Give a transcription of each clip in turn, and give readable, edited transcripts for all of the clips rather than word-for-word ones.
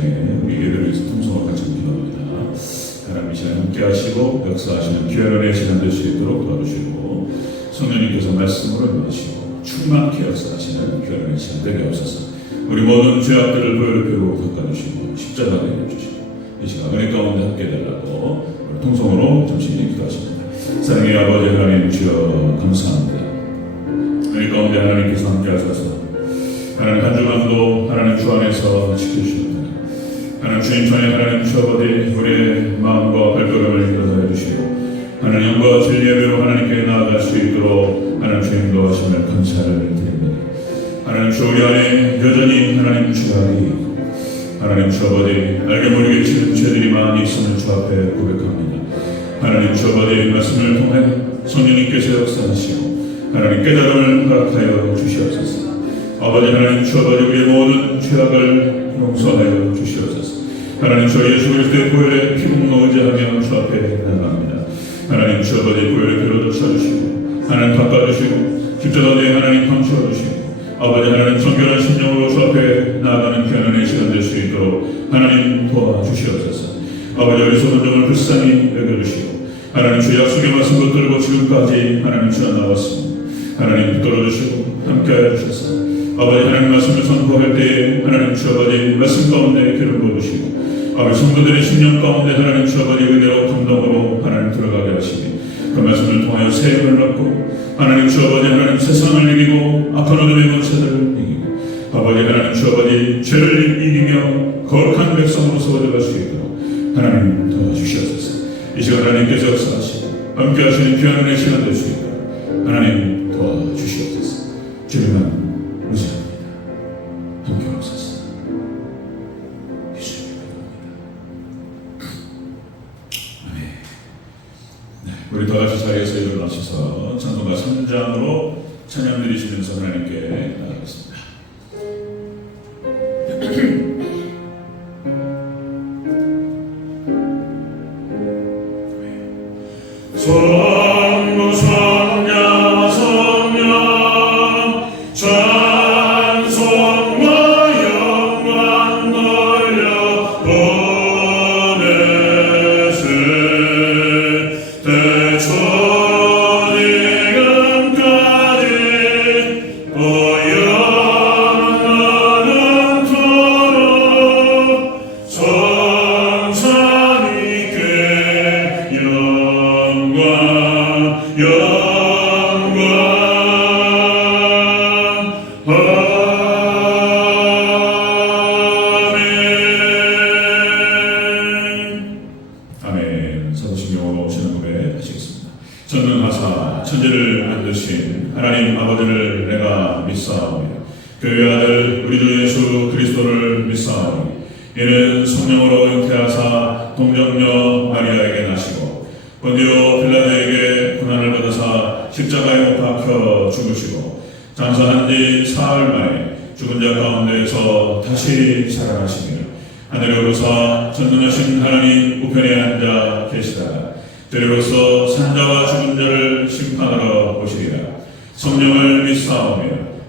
시간에 우리 예배를 위해서 통성을 같이 기도합니다. 하나님 이 시간 함께 하시고 역사하시는 귀한 시간 될 수 있도록 도와주시고 성령님께서 말씀으로 임하시고 충만케 역사하시는 귀한 시간 되게 하옵소서. 우리 모든 죄악들을 보혈로 닦아주시고 십자가에 내려주시고 이 시간 은혜 가운데 함께 해달라고 통성으로 잠시 기도하십니다. 사랑의 아버지 하나님 주여 감사합니다. 은혜 가운데 하나님께서 함께 하셔서 하나님 한 주간도 하나님 주 안에서 지켜주십니다. 하나님 주님 전에 하나님 주 아버지 우리의 마음과 발걸음을 인도하여 주시고 하나님 영과 진리 예배로 하나님께 나아갈 수 있도록 하나님 주님 인도하심을 감사를 드립니다. 하나님 주 우리 안에 여전히 하나님 주가 있고 하나님 주 아버지 알게 모르게 지은 죄들이 많이 있음을 주 앞에 고백합니다. 하나님 주 아버지 말씀을 통해 성령님께서 역사하시고 하나님 깨달음을 허락하여 주시옵소서. 아버지 하나님 주 아버지 우리의 모든 죄악을 용서하여 주시옵소서. 하나님 주 예수 그리스도의 보혈에 피부로 의지하며 주 앞에 나아갑니다. 하나님 주 아버지 보혈의 피로 쳐주시고 하나님 닦아주시고 십자가에 하나님 감추어주시고 아버지 하나님 정결한 심령으로 주 앞에 나아가는 귀한 시간 될 수 있도록 하나님 도와주시옵소서. 아버지 우리 소원점을 불쌍히 여겨주시고 하나님 주 약속의 말씀 붙들고 지금까지 하나님 주 안에 나왔습니다. 하나님 붙들어주시고 함께하여 주셔서 아버지 하나님 말씀을 선포할 때에 하나님 주 아버지 말씀 가운데 기름 부어주시고 아버지 성도들의 심령 가운데 하나님 주 아버지 은혜와 감동으로 하나님 들어가게 하시니 그 말씀을 통하여 새 힘을 얻고 하나님 주 아버지 하나님 세상을 이기고 악한 어둠의 권세들을 이기고 아버지 하나님 주 아버지 죄를 이기며 거룩한 백성으로서 얻어갈 수 있도록 하나님 도와주시옵소서. 이 시간 하나님께서 역사하시고 함께 하시는 귀한 은혜의 시간 될 수 있도록 하나님 도와주시옵소서. 주님만 의지합니다. 함께 하옵소서. 예수님의 이름입니다. 아멘. 네, 우리 다 같이 자리에서 일어나셔서 찬송가 3장으로 찬양 드리시면서 하나님께 나아가겠습니다. 전능하사 천지를 만드신 하나님 아버지를 내가 믿사오며 그의 아들 우리 주 예수 그리스도를 믿사오니 이는 성령으로 잉태하사 동정녀 마리아에게 나시고 본디오 빌라도에게 고난을 받으사 십자가에 못 박혀 죽으시고 장사한 지 사흘 만에 죽은 자 가운데에서 다시 살아나시며 하늘에 오르사 전능하신 하나님 우편에 앉아 계시다가 때로서 산자와 죽은 자를 심판하러 오시리라. 성령을 믿사오며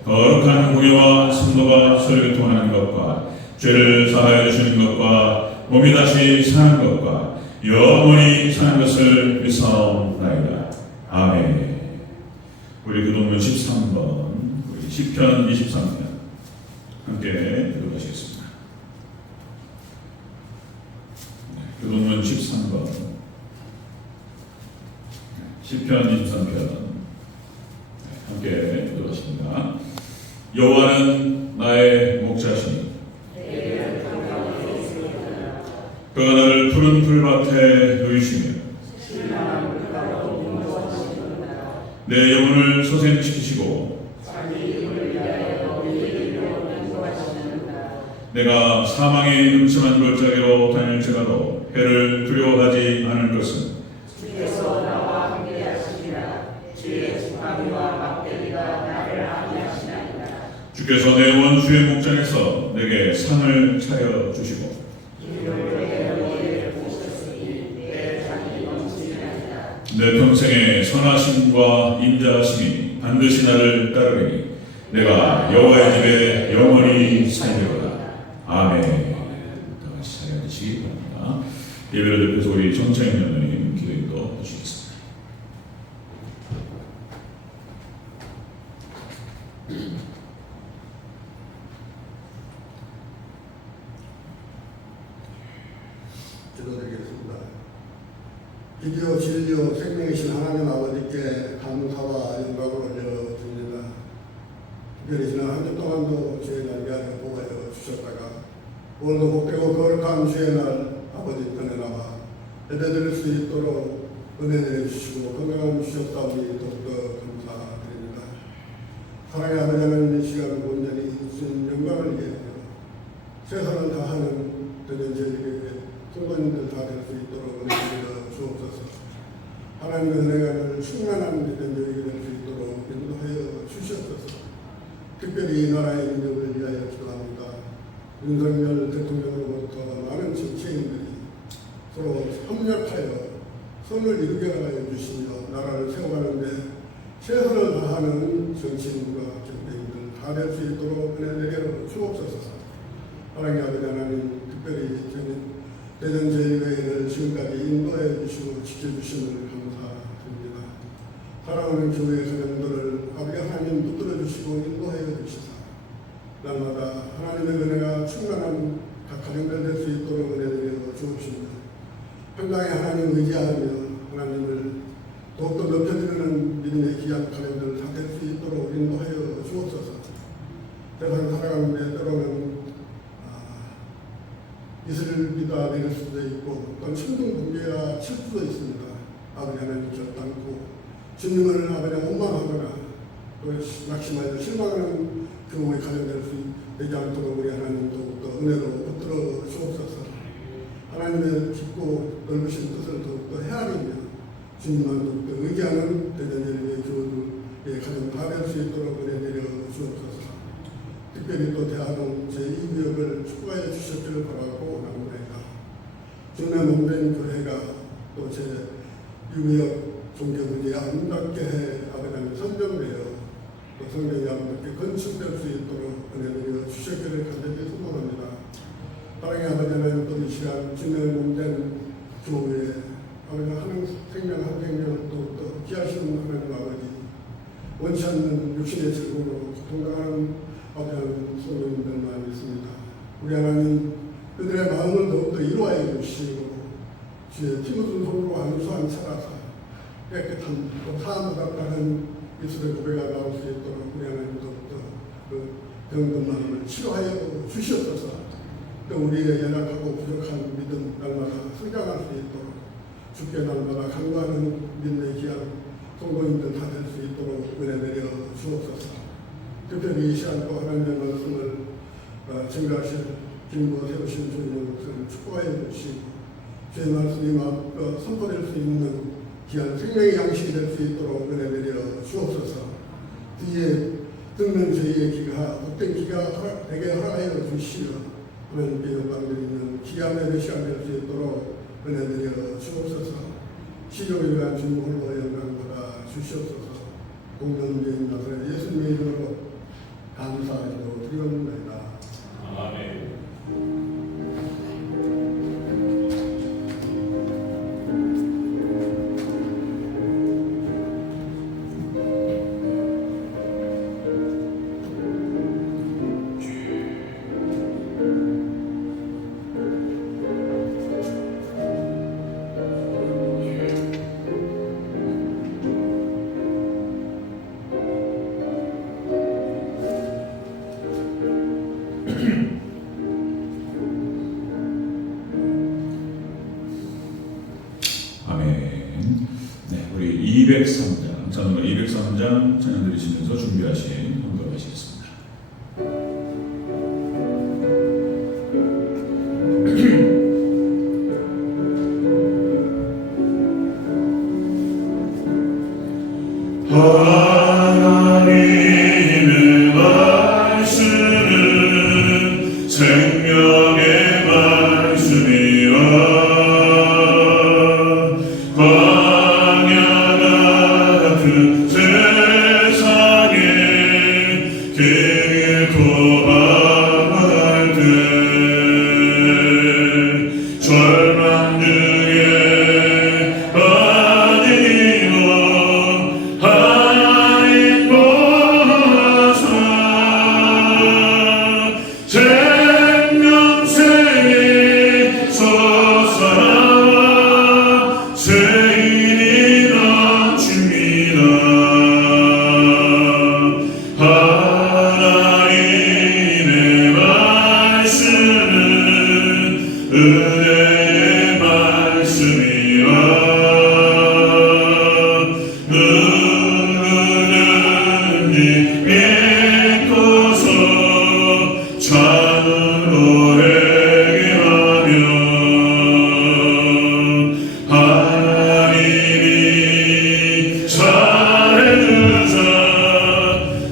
거룩한 공예와 성도가 설교통하는 것과 죄를 사하여 주시는 것과 몸이 다시 사는 것과 영원히 사는 것을 믿사옵나이다. 아멘. 우리 교동문 13번 우리 시편 23편 함께 읽어보시겠습니다. 교동문 13번 시편 23편 함께 읽어보십니다. 여호와는 나의 목자시니 그가 나를 푸른 풀밭에 누이시며 내 영혼을 소생시키시고 내가 사망의 음침한 골짜기로 다닐지라도 해를 두려워하지 않을 것은 주께서 나와 함께 하시리라. 주의 지팡이와 막대기가 나를 안위하시나이다. 주께서 내 원수의 목전에서 내게 상을 차려 주시고 내 평생의 선하심과 인자하심이 반드시 나를 따르리니 내가 여호와의 집에 영원히 살리로다. 아멘. 우리 정창인 연구님 기도인도 해주시겠습니다. 기도드리겠습니다. 비디오 진리요 생명이신 하나님 아버지께 감사와 영광을 올려드립니다. 특별히 지난 한 주 동안도 주의 날 위하여 보호하여 주셨다가 오늘도 복되고 거룩한 주의 날 아버지 편에 나와 예배드릴 수 있도록 은혜 내려주시고 건강함 주셨사오니 더욱더 감사드립니다. 사랑의 아버지 하나님, 이 시간 온전히 주신 영광을 위하여 최선을 다하는 대전제일교회 성도님들 다 될 수 있도록 은혜 내려 주옵소서. 하나님의 은혜가 충만한 대전제일교회 될 수 있도록 인도하여 주시옵소서. 특별히 이 나라의 민족을 위하여 기도합니다. 윤석열 대통령으로부터 많은 정치인들이 서로 협력하여 선을 이루게 하여 주시며 나라를 세워가는데 최선을 다하는 정치인과 정치인들 다 될 수 있도록 은혜 내려 주옵소서. 하나님 아버지 하나님, 특별히 대전제일교회를 지금까지 인도해 주시고 지켜주심을 감사드립니다. 사랑하는 교회 가정들을 아버지 하나님 붙들어 주시고 인도해 주시사 날마다 하나님의 은혜가 충만한 각 가정들 될 수 있도록 은혜 내려 주옵시며 평강의 하나님 의지하며 하나님을 더욱더 높여드리는 믿음의 귀한 가정들 다 될 수 있도록 인도하여 주옵소서. 세상 살아가는데 때로는 이슬비가 내릴 수도 있고 어떤 천둥 번개가 칠 수도 있습니다. 아버지 하나님 결단코 주님을 아버지 원망하거나 또 낙심하여 실망하는 경우에 가정될 수 되지 않도록 우리 하나님 더욱더 은혜로 붙들어 주옵소서. 하나님의 깊고 넓으신 뜻을 더욱더 헤아리며 주님만 더욱더 의지하는 대전제일교회 교우들의 가정 다 될 수 있도록 은혜 내려 주옵소서. 특별히 또 대학원 제2구역을 축복하여 주셨기를 바라고 나옵니다. 주님의 몸된 교회가 또 제2구역 종교분이 아름답게 아버지 하나님 선정되어 또 성경이 아름답게 건축될 수 있도록 은혜 내려 주셨기를 간절히 소망합니다. 사랑의 아버지 하나님, 또 이 시간 주님의 몸된 교회에 아버지 한 생명 한 생명을 또 기하시는 하나님 아버지, 원치 않는 육신의 즐거움으로 고통당하는 아버지 하나님 성도님들만 있습니다. 우리 하나님 그들의 마음을 더욱더 이루어야 주시고 주의 티모슨 손으로 안수한 차라사 깨끗한 또 사함보다는 예수의 고백가 나올 수 있도록 우리 하나님 더욱더 그 병든 마음을 치료하여 주시옵소서. 또 우리의 연약하고 부족한 믿음 날마다 성장할 수 있도록 주께 날마다 간구하는 믿음의 귀한 성도님들 다 될 수 있도록 은혜 내려 주옵소서. 특별히 이 시간 또 하나님의 말씀을 증거하실 김구와 세우신 주님의 목소리를 축복하여 주시고 주의 말씀이 마음껏 선포될 수 있는 귀한 생명의 양식이 될 수 있도록 은혜 내려 주옵소서. 뒤에 듣는 저희의 귀가 복된 귀가 되게 허락하여 주시며 하나님께 영광드리는 귀한 예배 시간 될 수 있도록 은혜 내려 주옵소서. 치료를 위한 주님 홀로 영광받아 주시옵소서. 공동체인 나사렛 예수님의 이름으로 감사하고 드리옵나이다. 아멘. 아멘. 네, 우리 203장, 찬송가 203장 찬양 드리시면서 준비하신 헌금하시겠습니다. 하나님의 말씀은 생명의 말씀이라 광야 같은 세상에 은혜의 말씀이라 누구든지 믿고서 참으로 회개하면 하나님이 잘해주사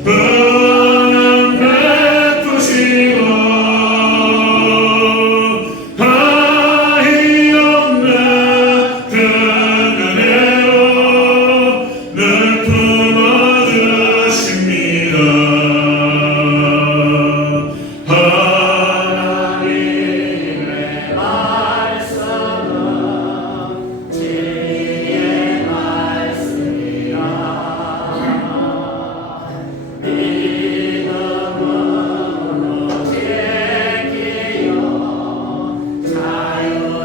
은혜 베푸시고 하이 없는 그 은혜로 늘 품어주십니다. 하나님의 말씀은 진리의 말씀이라 믿음으로 지키어 자유를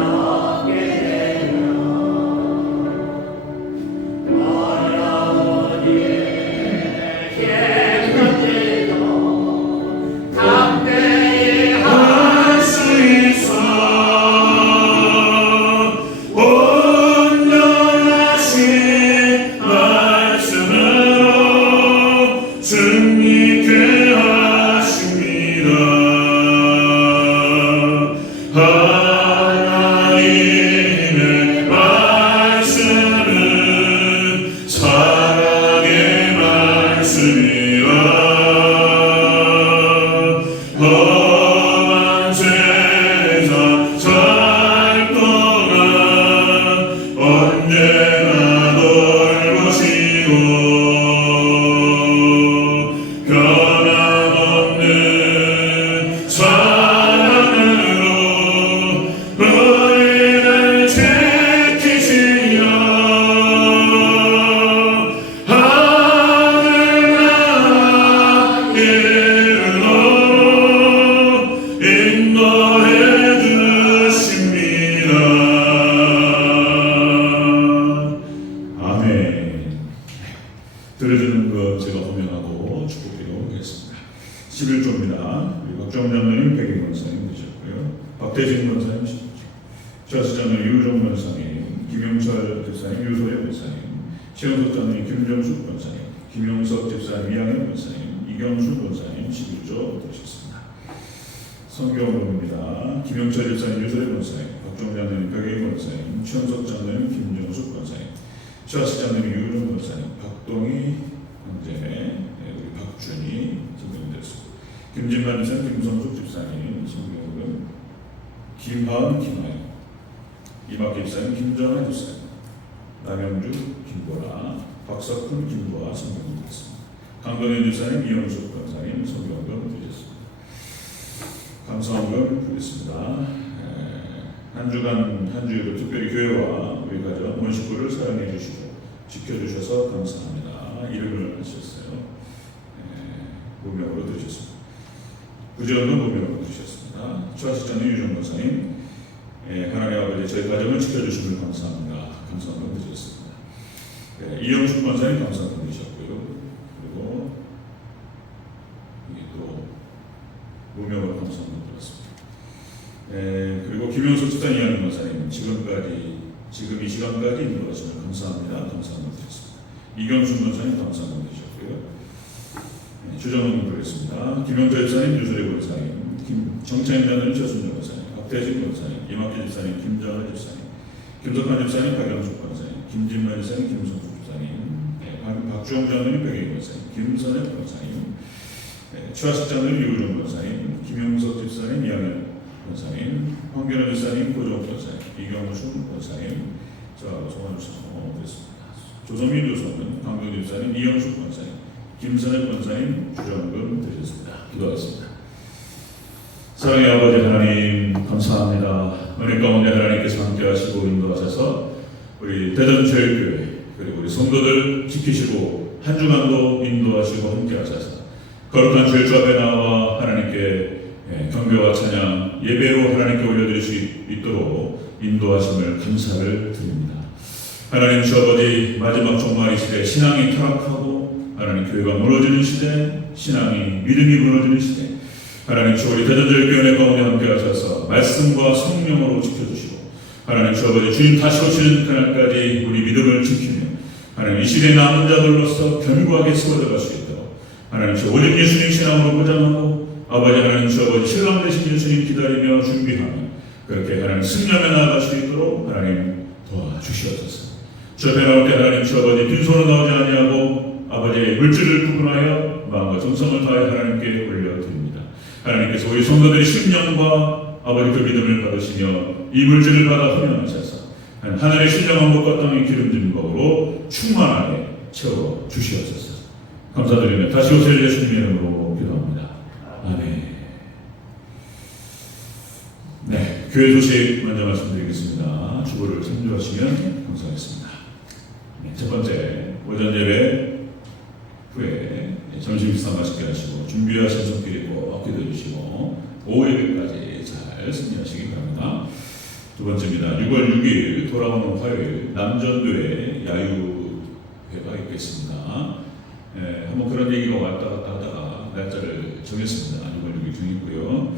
얻게 되며 어려운 일 힘든지도 담대히 할 수 있어 온전하신 말씀으로 승리케 하십니다. 하나님의 말씀은 사랑의 말씀이라 험한 세상 살 동안 언제나 돌보시고 변함없는 사랑으로 우리를 지키시며 하늘나라 이름으로 인도해 주십니다. 아멘. 들어주는 것 제가 호명하고 축복드리도록 하겠습니다. 11조입니다. 우리 박정훈 장로님 백인 권사님 되셨고요. 박대진 권사님 되셨죠. 최하수장로님 유종 권사님, 김용철 집사님, 유소혜 권사님, 최영석 장로님 김정숙 권사님, 김용석 집사님 이양현 권사님, 이경수 권사님 11조 되셨습니다. 성경으로입니다. 김용철 집사님, 유소혜 권사님, 박정훈 장로님 백인 권사님, 최영석 장로님 김정숙 권사님, 최하수 장로님 유종 권사님, 박동희 형제, 우리 박준희 성경님 되셨습니다. 김진만 집사님, 김성숙 집사님 성경은 김하은, 김하영, 이박기 집사님, 김정환 집사님, 남영주, 김보라, 박석훈, 김보아 성경님 되셨습니다. 강건현 집사님, 이영숙 권사님 성경금 드리셨습니다. 감사원금 드리겠습니다. 한 주간 한 주일도 특별히 교회와 우리 가정 온 식구를 사랑해 주시고 지켜주셔서 감사합니다. 이름을 하셨어요. 무명으로 드리셨습니다. 부지런도 무명으로 드리셨습니다. 최하수장님, 유종 권사님, 하나님 아버지 저희 가정을 지켜주심을 감사합니다. 감사원금 드리셨습니다. 이영숙 권사님 감사원금 드리셨고요. 그리고 이게 또 무명으로 감사원금 드렸습니다. 그리고 김용석 집사님, 이양현 권사님 지금 이 시간까지 인도하시면 감사합니다. 감사원금 드렸습니다. 이경수 권사님 감사원금 드리셨고요. 주정원금 드리겠습니다. 김용철 집사님, 유소리 권사님, 정창인 장로님, 최순정 권사님, 박대진 권사님, 이막기 집사님, 김정환 집사님, 김석환 집사님, 박영숙 권사님, 김진만 집사님, 김성숙 집사님, 박주영 장로님, 백인 권사님, 김선엽 권사님, 최하식 장로님, 유우종 권사님, 김용석 집사님, 이양현 권사님, 황교안 집사님, 고종 권사님, 이경수 권사님, 저하고 송환주사 됐습니다. 조성민 교수는 강경 집사님, 이영숙 권사님, 김선엽 권사님 주정금 드리셨습니다. 기도하겠습니다. 사랑의 아버지 하나님 감사합니다. 은혜 가운데 하나님께서 함께하시고 인도하셔서 우리 대전제일교회 그리고 우리 성도들 지키시고 한 주간도 인도하시고 함께하셔서 거룩한 주일 주 앞에 나와 하나님께 경배와 찬양 예배로 하나님께 올려드릴 수 있도록 인도하심을 감사를 드립니다. 하나님 주 아버지 마지막 종말의 시대 신앙이 타락하고 하나님 교회가 무너지는 시대 신앙이 믿음이 무너지는 시대 하나님 주 우리 대전제일교회 가운데 함께하셔서 말씀 말씀과 성령으로 지켜주시고 하나님 주 아버지 주님 다시 오시는 그날까지 우리 믿음을 지키며 하나님 이 시대에 남은 자들로서 견고하게 세워져 갈 수 있도록 하나님 주 오직 예수님 신앙으로 포장하고 아버지 하나님 주 아버지 신랑 되신 예수님 기다리며 준비하며 그렇게 하나님 승리하며 나아갈 수 있도록 하나님 도와주시옵소서. 주 앞에 나올 때 하나님 주 아버지 빈손으로 나오지 아니하고 아버지의 물질을 구분하여 마음과 정성을 다해 하나님께 올려드립니다. 하나님께서 우리 성도들의 심령과 아버지 그 믿음을 받으시며 이 물질을 받아 흠양하셔서 하늘의 신령한 것과 땅의 기름진 법으로 충만하게 채워 주시옵소서. 감사드리며 다시 오실 예수님의 이름으로 기도합니다. 아멘. 네, 교회 소식 먼저 말씀드리겠습니다. 주보를 참조하시면 감사하겠습니다. 네, 첫 번째, 오전 예배 후에 점심 식사 맛있게 하시고 준비하신 손길이 꼭 기도해 주시고 오후 예배까지 잘 승리하시기 바랍니다. 두 번째입니다. 6월 6일 돌아오는 화요일 남전도에 야유회가 있겠습니다. 한번 그런 얘기가 왔다 갔다 하다가 날짜를 정했습니다. 6월 6일 중이고요.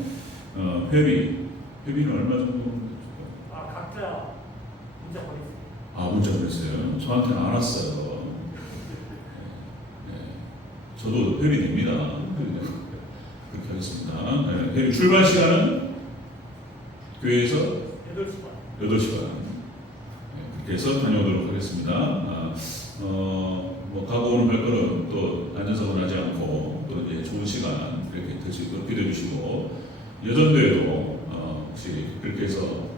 회비는 얼마 정도? 각자 문자 보냈어요. 문자 보냈어요. 저한테는 안 왔어요. 저도 회비 냅니다. 그렇게 하겠습니다. 회비 출발 시간은 교회에서 8시 반. 그렇게 해서 다녀오도록 하겠습니다. 가고 오는 발걸음 또 안전사고 나지 않고 또 이제 좋은 시간 이렇게 될 수 있도록 기도해 주시고 여전도에도 혹시 그렇게 해서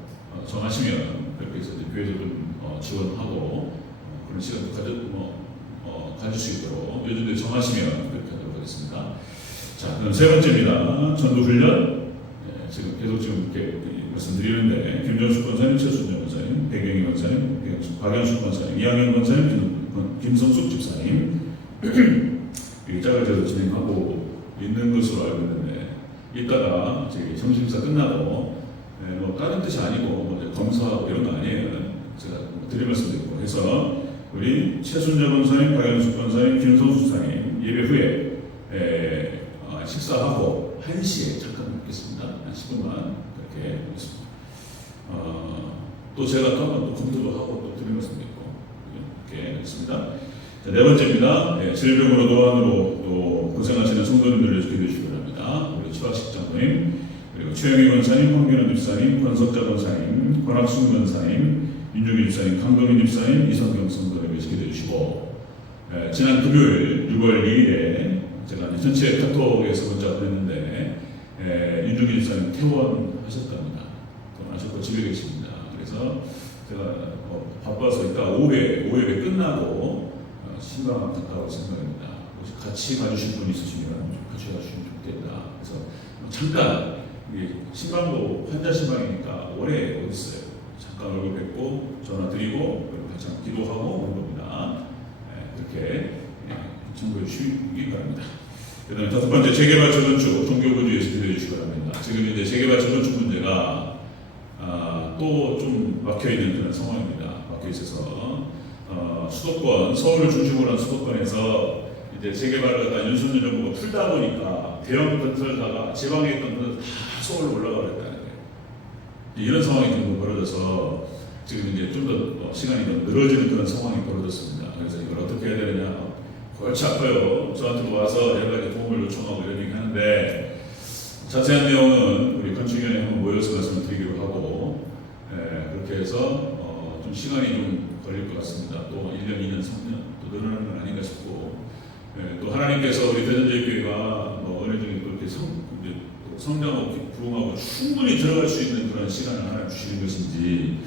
정하시면 그렇게 해서 교회에서 좀 지원하고 그런 시간도 가질 수 있도록 여전도에 정하시면 그렇게 하도록 하겠습니다. 자, 그럼 세 번째입니다. 전도훈련. 지금 계속 이렇게 말씀드리는데 김정숙 권사님, 최순정 권사님, 배경희 권사님, 박영숙 권사님, 이학영 권사님, 김성숙 집사님 이게 짝을 진행하고 있는 것으로 알고 있는데 이따가 저희 점심사 끝나고 다른 뜻이 아니고 검사하고 이런 거 아니에요. 제가 드릴 말씀드리고 해서 우리 최순정 권사님, 박영숙 권사님, 김성숙 집사님 예배 후에 식사하고 1시에 잠깐 뵙겠습니다. 10분만 그렇게 하겠습니다. 또 제가 또 한번 검토도 하고 또 드릴 말씀도 있고 이렇게 하겠습니다. 자, 네 번째입니다. 질병으로 노안으로 또 고생하시는 성도님들을 기도해 주시기 바랍니다. 우리 최화식 장로님, 그리고 최영희 권사님, 황균원 집사님, 권석자 권사님, 권학순 권사님, 윤중희 집사님, 강동희 집사님, 이성경 성도님을 기도해 주시고 지난 금요일 6월 2일에 제가 전체 카톡에서 문자 보냈는데 윤중희 집사님 퇴원하셨답니다. 퇴원하셨고 집에 계십니다. 그래서 제가 바빠서 이따 오후 예배 끝나고 신방 갔다고 생각합니다. 같이 가주실 분 있으시면 같이 가주시면 좋겠다. 그래서 잠깐 신방도 환자 신방이니까 오래 어디 있어요. 잠깐 얼굴 뵙고 전화 드리고 그리고 같이 기도하고 오는 겁니다. 그렇게 참고해 주시기 바랍니다. 그 다음에 다섯 번째 재개발 재건축 동교구주에서 기도해 주시기 바랍니다. 지금 이제 재개발 재건축 문제가 또 좀 막혀있는 그런 상황입니다. 막혀있어서 수도권, 서울을 중심으로 한 수도권에서 이제 재개발을 갖다 윤석열 정부가 풀다 보니까 대형 건설사가 지방에 있던 건설 다 서울로 올라가 버렸다는 거예요. 이런 상황이 좀 벌어져서 지금 이제 좀 더 시간이 좀 늘어지는 그런 상황이 벌어졌습니다. 그래서 이걸 어떻게 해야 되느냐. 골치 아파요. 저한테도 와서 여러 가지 도움을 요청하고 이런 얘기 하는데 자세한 내용은 우리 건축위원회 한번 모여서 말씀을 드리기로 하고 그렇게 해서 좀 시간이 좀 걸릴 것 같습니다. 또 1년, 2년, 3년 또 늘어나는 건 아닌가 싶고 또 하나님께서 우리 대전제일교회가 은혜적인 그렇게 성장하고 부흥하고 충분히 들어갈 수 있는 그런 시간을 하나님 주시는 것인지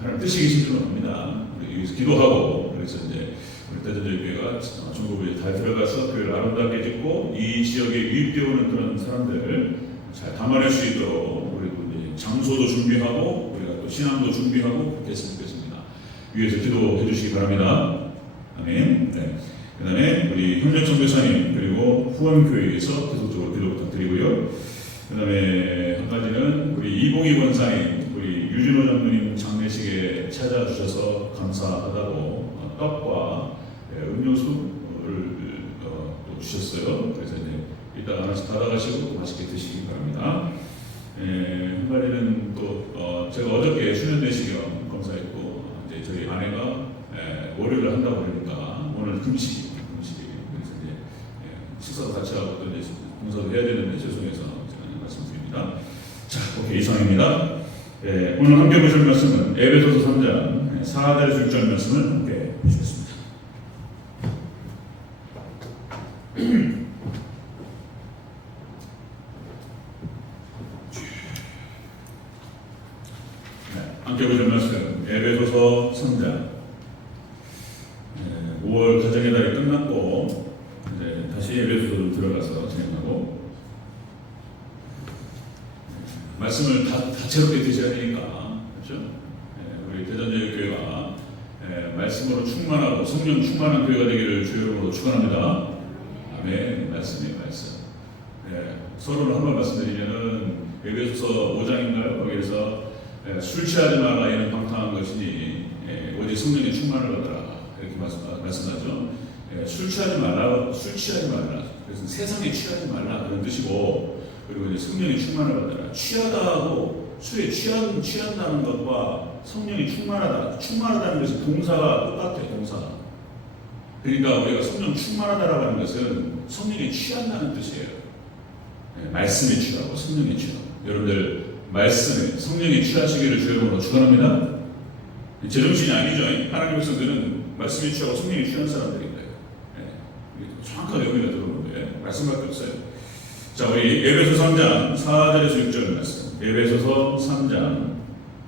하나님 뜻이 계신 줄 압니다. 우리 여기서 기도하고 그래서 이제 우리 대전제일교회가 전국에 잘 들어가서 교회를 아름답게 짓고 이 지역에 유입되어 오는 그런 사람들 잘 담아낼 수 있도록 우리도 이제 장소도 준비하고 우리가 또 신앙도 준비하고 그렇게 했으면 좋겠습니다. 위에서 기도해 주시기 바랍니다. 아멘. 네. 그 다음에 우리 현명성 교사님 그리고 후원교회에서 계속적으로 기도 부탁드리고요. 그 다음에 한 가지는 우리 이봉희 권사님 우리 유진호 장로님 장례식에 찾아주셔서 감사하다고 떡과 음료수를 또 주셨어요. 그래서 이제 이따 하나씩 받아가시고 맛있게 드시기 바랍니다. 한 가지는 금식이. 그래서 이제 식사도 같이 하고 또 이제 봉사도 해야 되는데 죄송해서 제가 말씀드립니다. 자, 오케이, 이상입니다. 오늘 함께 보실 말씀은 에베소서 3장 4절에서 6절 말씀을 함께 보시겠습니다. 함께 보실 말씀 에베소서 3장 5월 가정의 달이 끝났고 이제 다시 에베소서로 들어가서 진행하고 말씀을 다채롭게 드셔야 되니까 그렇죠? 우리 대전제일교회가 말씀으로 충만하고 성령 충만한 교회가 되기를 주의 이름으로 축원합니다. 아멘. 말씀이에요, 말씀. 서로를 한번 말씀드리면은 에베소서 5장인가요? 거기에서 술 취하지 마라 이는 방탕한 것이니 오직 성령의 충만을 받아라 이렇게 말씀하죠. 술 취하지 말라. 그래서 세상에 취하지 말라 그런 뜻이고, 그리고 이제 성령의 충만을 받아라. 취하다하고 술에 취한다는 것과 성령이 충만하다는 것이 동사가 똑같아요. 동사. 그러니까 우리가 성령 충만하다라고 하는 것은 성령에 취한다는 뜻이에요. 말씀에 취하고 성령에 취하고. 여러분들 말씀에 성령에 취하시기를 주의 이름으로 축원합니다. 제정신이 아니죠. 하나님의 백성들은 말씀에 취하고 성령에 취한 사람들인 거예요. 정확하게 여기가 들어오는데 말씀밖에 없어요. 자, 우리 에베소 3장 4절에서 6절 말씀. 에베소서 3장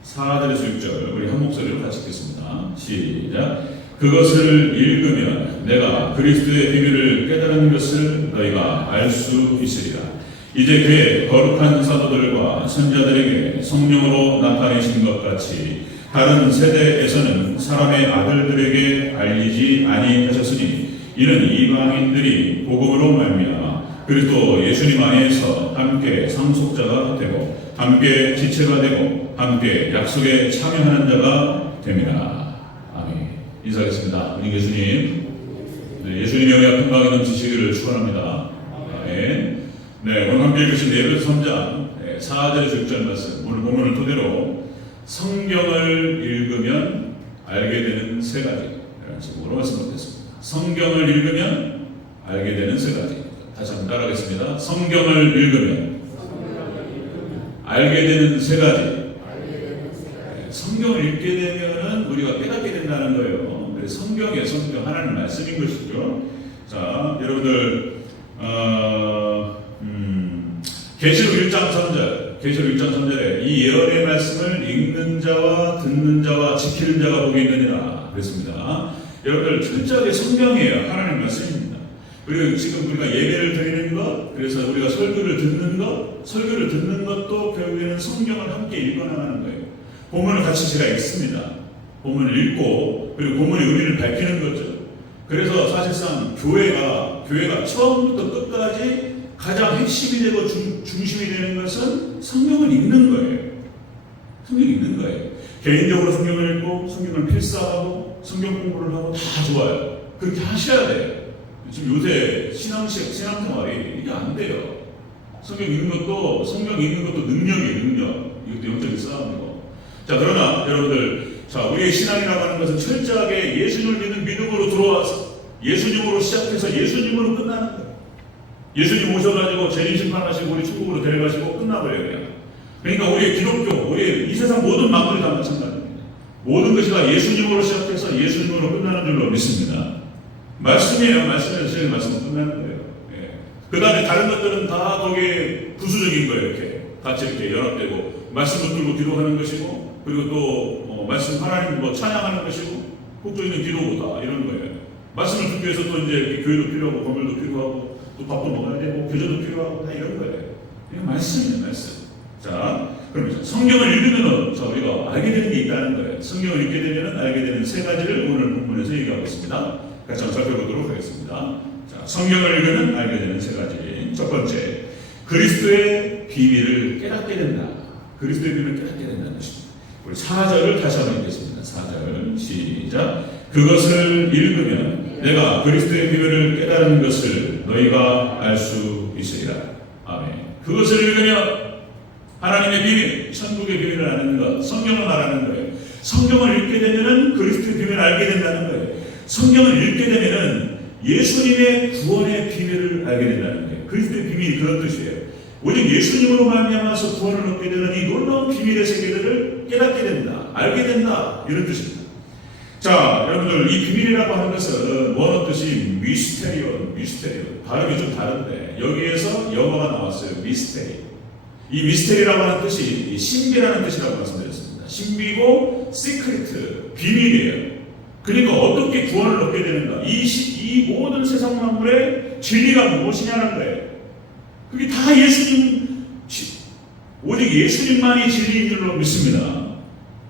4절에서 6절 우리 한 목소리로 같이 읽겠습니다. 시작. 그것을 읽으면 내가 그리스도의 비밀을 깨달은 것을 너희가 알 수 있으리라. 이제 그의 거룩한 사도들과 선자들에게 성령으로 나타내신 것 같이 다른 세대에서는 사람의 아들들에게 알리지 아니하셨으니 이는 이방인들이 복음으로 말미암아 그리스도 예수님 안에서 함께 상속자가 되고 함께 지체가 되고 함께 약속에 참여하는 자가 됩니다. 아멘. 인사하겠습니다. 우리 예수님, 예수님의 의한 평강이 넘치시기를 축원합니다. 아멘. 오늘 함께 읽으신 에베소 3장 4절에서 6절 말씀, 오늘 본문을 토대로 성경을 읽으면 알게 되는 세 가지 제목으로 말씀드렸습니다. 성경을 읽으면 알게 되는 세 가지. 다시 한번 따라하겠습니다. 성경을 읽으면 알게 되는 세 가지. 성경을 읽게 되면은 우리가 깨닫게 된다는 거예요. 성경의 성경 하나님 말씀인 것이죠. 자, 여러분들 계시록 1장 3절에 이 예언의 말씀을 읽는 자와 듣는 자와 지키는 자가 복이 있느니라 그랬습니다. 여러분들 철저하게 성경이에요. 하나님 말씀입니다. 그리고 지금 우리가 예배를 드리는 것, 그래서 우리가 설교를 듣는 것도 결국에는 성경을 함께 읽어나가는 거예요. 본문을 같이 제가 읽습니다. 본문을 읽고 그리고 본문의 의미를 밝히는 거죠. 그래서 사실상 교회가 처음부터 끝까지 가장 핵심이 되고 중심이 되는 것은 성경을 읽는 거예요. 성경을 읽는 거예요. 개인적으로 성경을 읽고 성경을 필사하고 성경 공부를 하고 다 좋아요. 그렇게 하셔야 돼요. 지금 요새 신앙생활이 이게 안 돼요. 성경 읽는 것도 능력이에요. 이것도 영적인 싸움이고. 자, 그러나 여러분들, 우리의 신앙이라고 하는 것은 철저하게 예수님을 믿는 믿음으로 들어와서 예수님으로 시작해서 예수님으로 끝나는 거예요. 예수님 오셔가지고 죄인 심판하시고 우리 천국으로 데려가시고 끝나버려요. 그냥. 그러니까 우리의 기독교, 우리의 이 세상 모든 만물이 다 마찬가지입니다. 모든 것이 다 예수님으로 시작해서 예수님으로 끝나는 줄로 믿습니다. 말씀이에요. 말씀에서 제일 말씀은 끝나는 거예요. 그 다음에 다른 것들은 다 거기에 부수적인 거예요. 이렇게 같이 이렇게 연합되고 말씀을 들고 기도하는 것이고, 그리고 또 말씀 하나님 찬양하는 것이고, 복도 있는 기도보다 이런 거예요. 말씀을 듣기 위해서 또 이제 교회도 필요하고 건물도 필요하고 또 밥도 먹어야 되고 교제도 필요하고 다 이런 거예요. 이건 말씀이에요. 말씀. 자, 그럼 성경을 읽으면 우리가 알게 되는 게 있다는 거예요. 성경을 읽게 되면 알게 되는 세 가지를 오늘 본문에서 얘기하고 있습니다. 같이 한번 살펴보도록 하겠습니다. 자, 성경을 읽으면 알게 되는 세 가지. 첫 번째, 그리스도의 비밀을 깨닫게 된다. 그리스도의 비밀을 깨닫게 된다는 것입니다. 우리 4절을 다시 한번 읽겠습니다. 4절 시작. 그것을 읽으면 내가 그리스도의 비밀을 깨달은 것을 너희가 알 수 있으리라. 아멘. 그것을 읽으면 하나님의 비밀, 천국의 비밀을 아는 것, 성경을 말하는 거예요. 성경을 읽게 되면 그리스도의 비밀을 알게 된다는 거예요. 성경을 읽게 되면은 예수님의 구원의 비밀을 알게 된다는 거예요. 그리스도의 비밀이 그런 뜻이에요. 오직 예수님으로 말미암아서 구원을 얻게 되는 이 놀라운 비밀의 세계들을 깨닫게 된다, 알게 된다, 이런 뜻입니다. 자, 여러분들 이 비밀이라고 하는 것은 원어 뜻이 미스테리온, 발음이 좀 다른데 여기에서 영어가 나왔어요. 미스테리. 이 미스테리라고 하는 뜻이 신비라는 뜻이라고 말씀드렸습니다. 신비고 시크리트, 비밀이에요. 그러니까 어떻게 구원을 얻게 되는가? 이 모든 세상 만물의 진리가 무엇이냐는 거예요. 그게 다 예수님, 오직 예수님만이 진리인 줄로 믿습니다.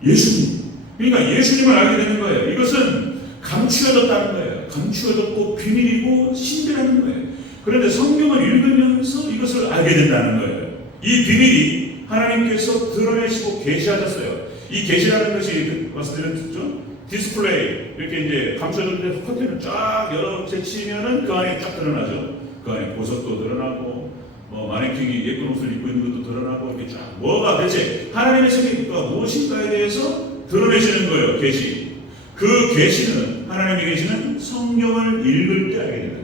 예수님. 그러니까 예수님을 알게 되는 거예요. 이것은 감추어졌다는 거예요. 감추어졌고 비밀이고 신비라는 거예요. 그런데 성경을 읽으면서 이것을 알게 된다는 거예요. 이 비밀이 하나님께서 드러내시고 계시하셨어요. 이 계시라는 것이 말씀드렸죠. 디스플레이, 이렇게 이제 감춰진 데서 커튼을 쫙 여러 채 치면은 그 안에 쫙 드러나죠. 그 안에 보석도 드러나고, 마네킹이 예쁜 옷을 입고 있는 것도 드러나고, 이렇게 쫙. 뭐가 대체 하나님의 세계가 무엇인가에 대해서 드러내시는 거예요, 계시. 그 계시는, 하나님의 계시는 성경을 읽을 때 알게 됩니다.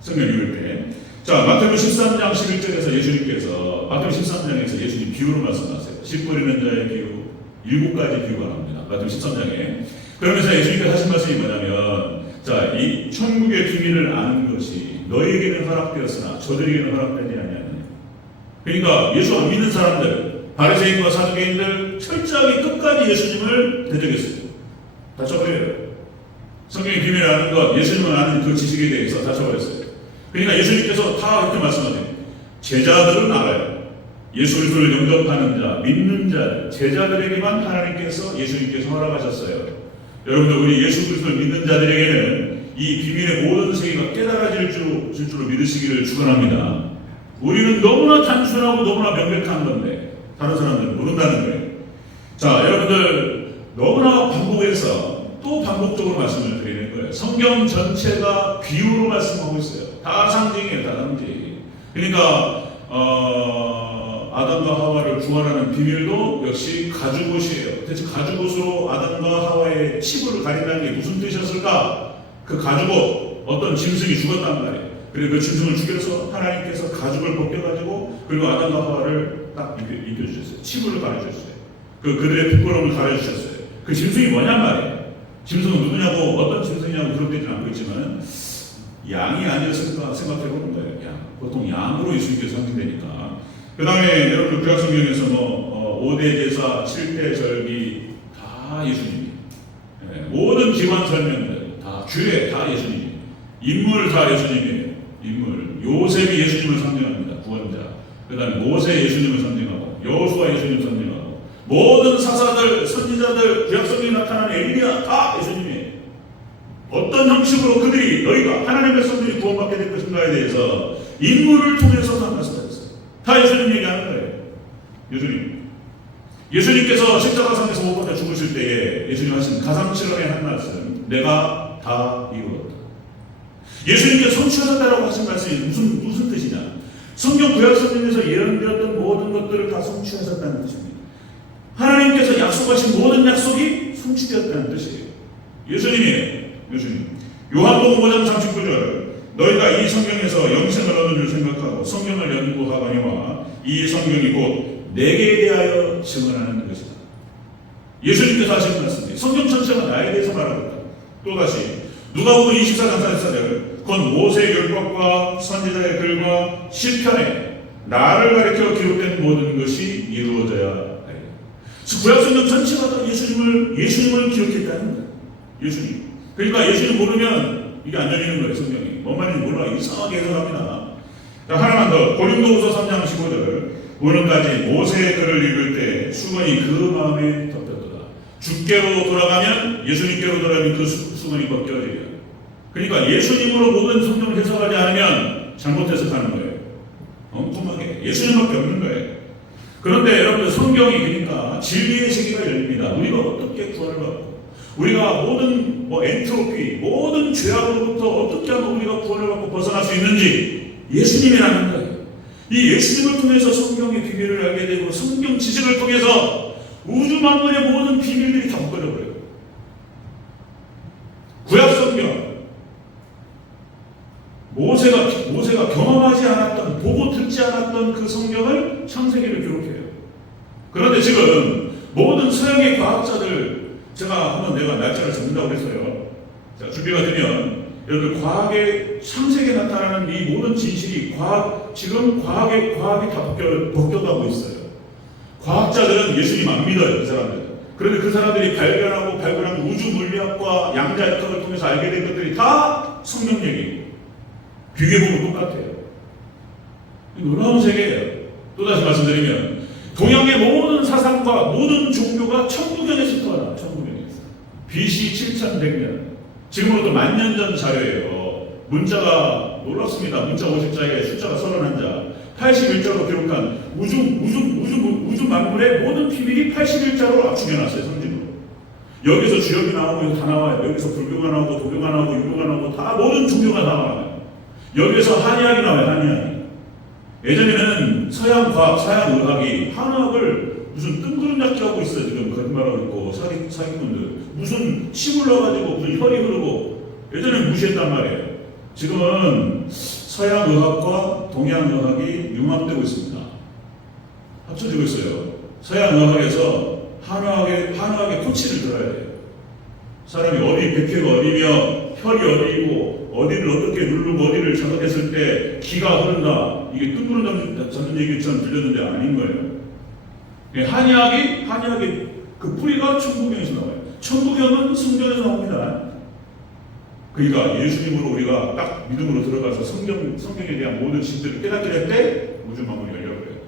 성경 읽을 때. 자, 마태복음 13장 11절에서 예수님께서, 마태복음 13장에서 예수님 비유로 말씀하세요. 씨 뿌리는 자의 비유, 7가지 비유가 나옵니다. 마태복음 13장에. 그러면서 예수님께서 하신 말씀이 뭐냐면, 자, 이 천국의 비밀을 아는 것이 너희에게는 허락되었으나 저들에게는 허락되지 아니하느냐. 그러니까 예수 안 믿는 사람들, 바리새인과 사두개인들 철저하게 끝까지 예수님을 대적했어요. 다쳐버려요. 성경의 비밀을 아는 것, 예수님을 아는 그 지식에 대해서 다쳐버렸어요. 그러니까 예수님께서 다 이렇게 말씀하세요. 제자들은 알아요. 예수 그리스도를 영접하는 자, 믿는 자, 제자들에게만 하나님께서, 예수님께서 허락하셨어요. 여러분들, 우리 예수 그리스도를 믿는 자들에게는 이 비밀의 모든 세계가 깨달아질 줄로 믿으시기를 축원합니다. 우리는 너무나 단순하고 너무나 명백한 건데 다른 사람들은 모른다는 거예요. 자, 여러분들, 너무나 반복해서 또 반복적으로 말씀을 드리는 거예요. 성경 전체가 비유로 말씀하고 있어요. 다 상징이에요, 다 상징. 그러니까 아담과 하와를 구원하는 비밀도 역시 가죽옷이에요. 대체 가죽옷으로 아담과 하와의 치부를 가린다는 게 무슨 뜻이었을까? 그 가죽옷, 어떤 짐승이 죽었단 말이에요. 그리고 그 짐승을 죽여서 하나님께서 가죽을 벗겨가지고, 그리고 아담과 하와를 딱 입혀주셨어요. 치부를 가려주셨어요. 그들의 부끄러움을 가려주셨어요. 그 짐승이 뭐냔 말이에요. 짐승은 누구냐고, 어떤 짐승이냐고 그렇게는 않고 있지만 양이 아니었을까 생각해보는 거예요. 양. 보통 양으로 예수님께서 상징되니까. 그 다음에 여러분 구약성경에서 5대 제사, 7대 절기 다 예수님이에요. 모든 기관 설명들 다 규례 다 예수님이에요. 인물 다 예수님이에요. 인물. 요셉이 예수님을 상징합니다. 구원자. 그 다음에 모세 예수님을 상징하고, 여호수아 예수님을 상징하고, 모든 사사들, 선지자들, 구약성경에 나타나는 엘리야 다 예수님이에요. 어떤 형식으로 그들이, 너희가 하나님의 성들이 구원받게 될 것인가에 대해서 인물을 통해서 다 말씀하셨어요. 다 예수님 얘기하는 거예요. 예수님. 예수님께서 십자가상에서 못 박혀 죽으실 때에 예수님 하신 가상실험의 한 말씀, 내가 다 이루었다. 예수님께서 성취하셨다라고 하신 말씀이 무슨 뜻이냐? 성경 구약성경에서 예언되었던 모든 것들을 다 성취하셨다는 뜻입니다. 하나님께서 약속하신 모든 약속이 성취되었다는 뜻이에요. 예수님이에요. 예수님. 요한복음 5장 39절, 너희가 이 성경에서 영생을 얻는 줄 생각하고 성경을 연구하거니와 이 성경이 곧 내게 대하여 증언하는 것이다. 예수님께서 하신 말씀이에요. 성경 전체가 나에 대해서 말하고 있다. 또다시 누가복음 24장 44절, 곧 모세의 율법과 선지자의 글과 시편에 나를 가리켜 기록된 모든 것이 이루어져야 하리라. 구약성경 전체가 다 예수님을 기록했다는 거예요. 예수님. 그러니까 예수님 모르면 이게 안 열리는 거예요. 성경이. 뭔 말인지 몰라. 이상하게 해석합니다. 자, 하나만 더. 고린도후서 3장 15절, 오늘까지 모세의 글을 읽을 때 수건이 그 마음에 덮였도다. 주께로 돌아가면, 예수님께로 돌아가면 그 수건이 벗겨지리라. 그러니까 예수님으로 모든 성경을 해석하지 않으면 잘못 해석하는 거예요. 엉뚱하게. 예수님밖에 없는 거예요. 그런데 여러분들, 성경이 그러니까 진리의 세계가 열립니다. 우리가 어떻게 구원을 받고, 우리가 모든 엔트로피, 모든 죄악으로부터 어떻게 하면 우리가 구원을 받고 벗어날 수 있는지 예수님이라는 거예요. 이 예수님을 통해서 성경의 비밀을 알게 되고, 성경 지식을 통해서 우주 만물의 모든 비밀들이 다 벗겨져 버려요. 구약 성경, 모세가 경험하지 않았던, 보고 듣지 않았던 그 성경을 창세기를 기록해요. 그런데 지금 모든 서양의 과학자들, 제가 한번 내가 날짜를 적는다고 했어요. 자, 준비가 되면 여러분, 과학의 창세기에 나타나는 이 모든 진실이 지금 과학이 다 벗겨가고 있어요. 과학자들은 예수님 안 믿어요, 그 사람들. 그런데 그 사람들이 발견한 우주 물리학과 양자역학을 통해서 알게 된 것들이 다 성경 얘기예요. 비교해보면 똑같아요. 놀라운 세계예요. 또다시 말씀드리면 동양의 모든 사상과 모든 종교가 천부경에서 태어나. 천부경에서 BC 7100년, 지금으로부터 10,000년 전 자료예요. 문자가 놀랍습니다. 문자 50자에 숫자가 31자, 81자로 기록한 우주 만물의 모든 비밀이 81자로 압축해놨어요. 성경으로. 여기서 주역이 나오고 이거 다 나와요. 여기서 불교가 나오고 도교가 나오고 유교가 나오고 다 모든 종교가 나와요. 여기서 한의학이 나와요. 한의학이. 예전에는 서양 과학, 서양 의학이 한의학을 무슨 뜬구름잡기 하고 있어요. 지금 거짓말하고 있고 사기꾼들 무슨 침을 넣어가지고 무슨 혈이 흐르고 예전에는 무시했단 말이에요. 지금은 서양 의학과 동양 의학이 융합되고 있습니다. 합쳐지고 있어요. 서양 의학에서 한의학의 코치를 들어야 돼요. 사람이 백회가 어디며 혈이 어디고 어디를 어떻게 누르고 어디를 자극했을 때 기가 흐른다. 이게 뜬구름 잡는 얘기처럼 들렸는데 아닌 거예요. 한의학이 그 뿌리가 천부경에서 나와요. 천부경은 성경에서 나옵니다. 그러니까 예수님으로 우리가 딱 믿음으로 들어가서 성경에 대한 모든 진실을 깨닫게 될 때 우주 만물이 열려버려요.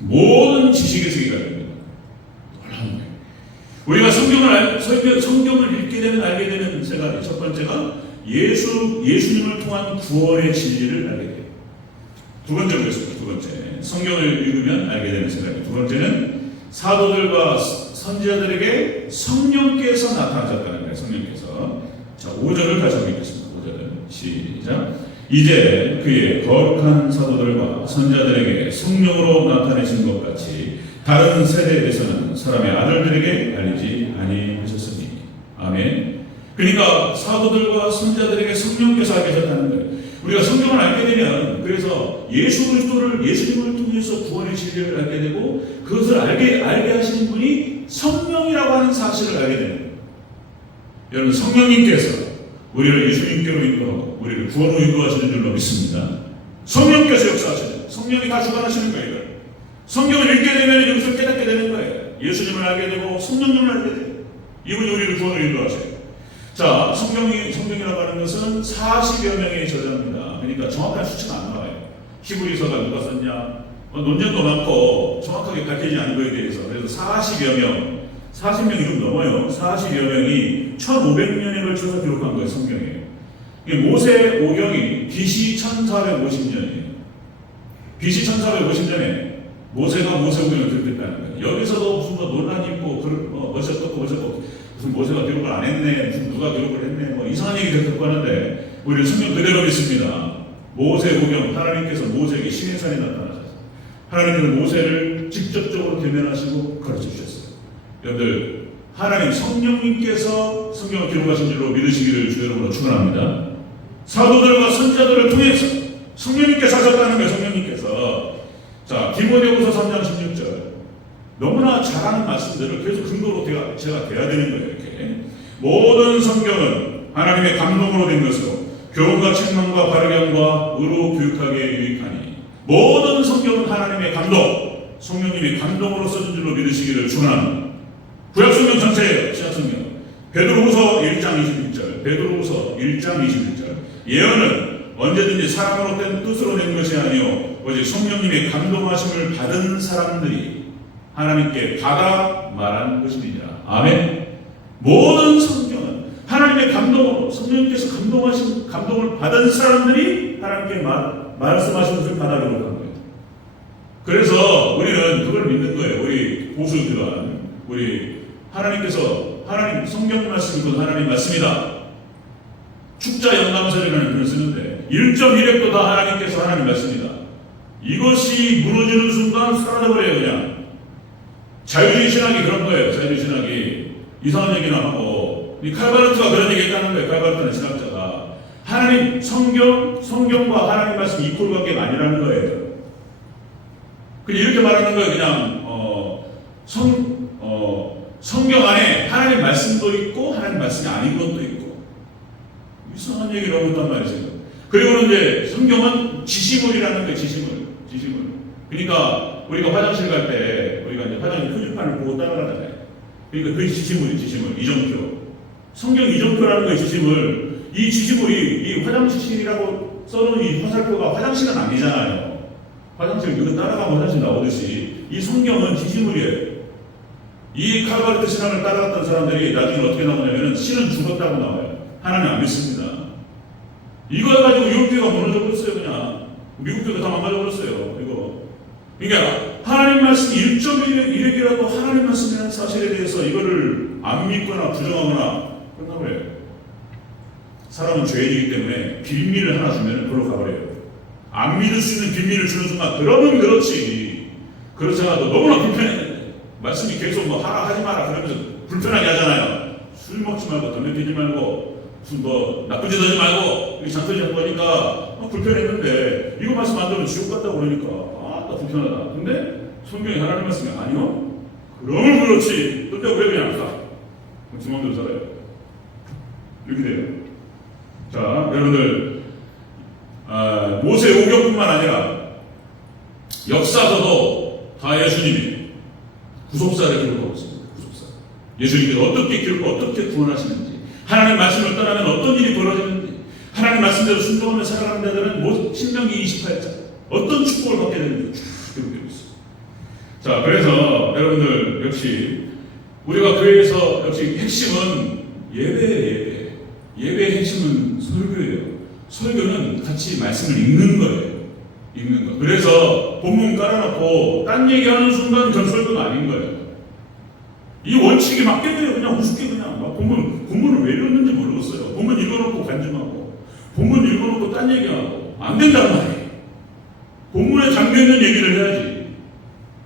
모든 지식의 세계가 됩니다. 놀라운 거예요. 우리가 성경을 읽게 되면 알게 되는 세 가지. 첫 번째가 예수님을 통한 구원의 진리를 알게 돼요. 두 번째로 했습니다. 두 번째, 성경을 읽으면 알게 되는 세 가지. 두 번째는 사도들과 선지자들에게 성령께서 나타나셨다는 거예요. 성령께서. 자, 5절을 다시 한번 읽겠습니다. 5절을 시작. 이제 그의 거룩한 사도들과 선지자들에게 성령으로 나타내신 것 같이 다른 세대에서는 사람의 아들들에게 알리지 아니하셨으니. 아멘. 그러니까 사도들과 선지자들에게 성령께서 알게 하셨다는 거예요. 우리가 성경을 알게 되면 그래서 예수님을 통해서 구원의 진리를 알게 되고 그것을 알게 하시는 분이 성령이라고 하는 사실을 알게 되는 거예요. 여러분, 성령님께서 우리를 예수님께로 인도하고 우리를 구원으로 인도하시는 줄로 믿습니다. 성령께서 역사하시는, 성령이 다 주관하시는 거예요. 성경을 읽게 되면 여기서 깨닫게 되는 거예요. 예수님을 알게 되고 성령님을 알게 돼요. 이분이 우리를 구원으로 인도하세요. 자, 성경이라고 하는 것은 40여 명의 저자입니다. 그러니까 정확한 수치가 안 나와요. 히브리서가 누가 썼냐, 논쟁도 많고 정확하게 밝혀지지 않은 거에 대해서. 그래서 40여 명, 40명이 좀 넘어요. 40여 명이 1500년에 걸쳐서 기록한 거예요. 성경이에요. 모세 오경이 BC 1450년이에요. BC 1450년에 모세가 모세 오경을 기록했다는 거예요. 여기서도 무슨 논란이 있고 어쩌고 무슨 모세가 기록을 안 했네, 무슨 누가 기록을 했네, 이상한 얘기 듣고 하는데 우리는 성경 그대로 믿습니다. 모세 오경, 하나님께서 모세에게 시내산에 나타나셨어요. 하나님께서 모세를 직접적으로 대면하시고 가르쳐 주셨어요. 여러분들, 하나님 성령님께서 성경을 기록하신 줄로 믿으시기를 주 여러분으로 축원합니다. 사도들과 선지자들을 통해서 성령님께서 하셨다는 거예요. 성령님께서. 자, 디모데후서 3장 16절. 너무나 잘하는 말씀들을 계속 근거로 제가 돼야 되는 거예요. 이렇게. 모든 성경은 하나님의 감동으로 된 것으로 교훈과 책망과 바르경과 의로 교육하기에 유익하니 모든 성경은 하나님의 감동, 성령님의 감동으로 써진 줄로 믿으시기를 축원합니다. 구약성경 전체예요. 신약성경. 베드로후서 1장 21절. 베드로후서 1장 21절. 예언은 언제든지 사람으로 된 뜻으로 낸 것이 아니요 오직 성령님의 감동하심을 받은 사람들이 하나님께 받아 말한 것이니라. 아멘. 모든 성경은 하나님의 감동으로 성령님께서 감동을 받은 사람들이 하나님께 말씀하신 것을 받아 기록한 거예요. 그래서 우리는 그걸 믿는 거예요. 우리 보수교단, 우리 하나님께서 하나님 성경 말씀이고 하나님 말씀이다. 축자 연감설이라는 글을 쓰는데 1.1획도 다 하나님께서 하나님 말씀이다. 이것이 무너지는 순간 사라져버려요. 그냥 자유주의 신학이 그런 거예요. 자유주의 신학이 이상한 얘기나 하고 이 칼바르트가 그런 얘기 했다는 거예요. 칼바르트는 신학자가. 하나님, 성경과 하나님 말씀 이퀄 관계가 아니라는 거예요. 그냥 이렇게 말하는 거예요. 그냥, 성경 안에 하나님 말씀도 있고, 하나님 말씀이 아닌 것도 있고. 이상한 얘기를 하고 있단 말이죠. 그리고 이제 성경은 지시물이라는 거예요. 지시물. 그러니까 우리가 화장실 갈 때, 우리가 이제 화장실 표지판을 보고 따라가잖아요. 그러니까 그게 지시물이 지시물. 이정표. 성경 이정표라는 거예요. 지시물. 이 지시물이 이 화장실이라고 써놓은 이 화살표가 화장실은 아니잖아요. 화장실 이거 따라가면 화장실 나오듯이 이 성경은 지시물이에요. 이 칼바르트 신앙을 따라갔던 사람들이 나중에 어떻게 나오냐면은 신은 죽었다고 나와요. 하나님 안 믿습니다. 이거 해가지고 유럽교가 무너져 버렸어요. 그냥 미국교가 다 망가져 버렸어요. 이거. 그러니까 하나님 말씀 1.1핵이라도 하나님 말씀이라는 사실에 대해서 이거를 안 믿거나 부정하거나 끝나버려요. 사람은 죄인이기 때문에 빌미를 하나 주면 그걸로 가버려요. 안 믿을 수 있는 빌미를 주는 순간 그러면 그렇지. 그렇지 않아도 너무나 불편해. 말씀이 계속 뭐 하라 하지 마라 그러면서 불편하게 하잖아요. 술 먹지 말고 담배 피지 말고 무슨 뭐 나쁜 짓 하지 말고 잔소리 하고 하니까 불편했는데 이거 말씀 안 들으면 지옥 갔다고 그러니까 나 불편하다. 근데 성경에 하나님 말씀이 아니요? 그러면 그렇지. 또 왜 그냥 가? 지 마음대로 살아요. 이렇게 돼요. 자, 여러분들 모세 오경뿐만 아니라 역사서도 다 예수님이 구속사를 기록하고 있습니다. 구속사. 예수님께서 어떻게 기록하고 어떻게 구원하시는지, 하나님 말씀을 떠나면 어떤 일이 벌어지는지, 하나님 말씀대로 순종하며 살아가는 자들은 신명기 28장 어떤 축복을 받게 되는지 쭉 기록되고 있습니다. 자, 그래서 여러분들 역시 우리가 교회에서 역시 핵심은 예배예요. 예배의 핵심은 설교예요. 설교는 같이 말씀을 읽는 거예요. 읽는 거. 그래서 본문 깔아놓고 딴 얘기하는 순간 그건 설교가 아닌 거예요. 이 원칙이 맞게 돼요. 그냥 우습게 그냥 막 본문을 왜 읽었는지 모르겠어요. 본문 읽어놓고 간증하고 본문 읽어놓고 딴 얘기하고 안 된단 말이에요. 본문에 잠겨있는 얘기를 해야지.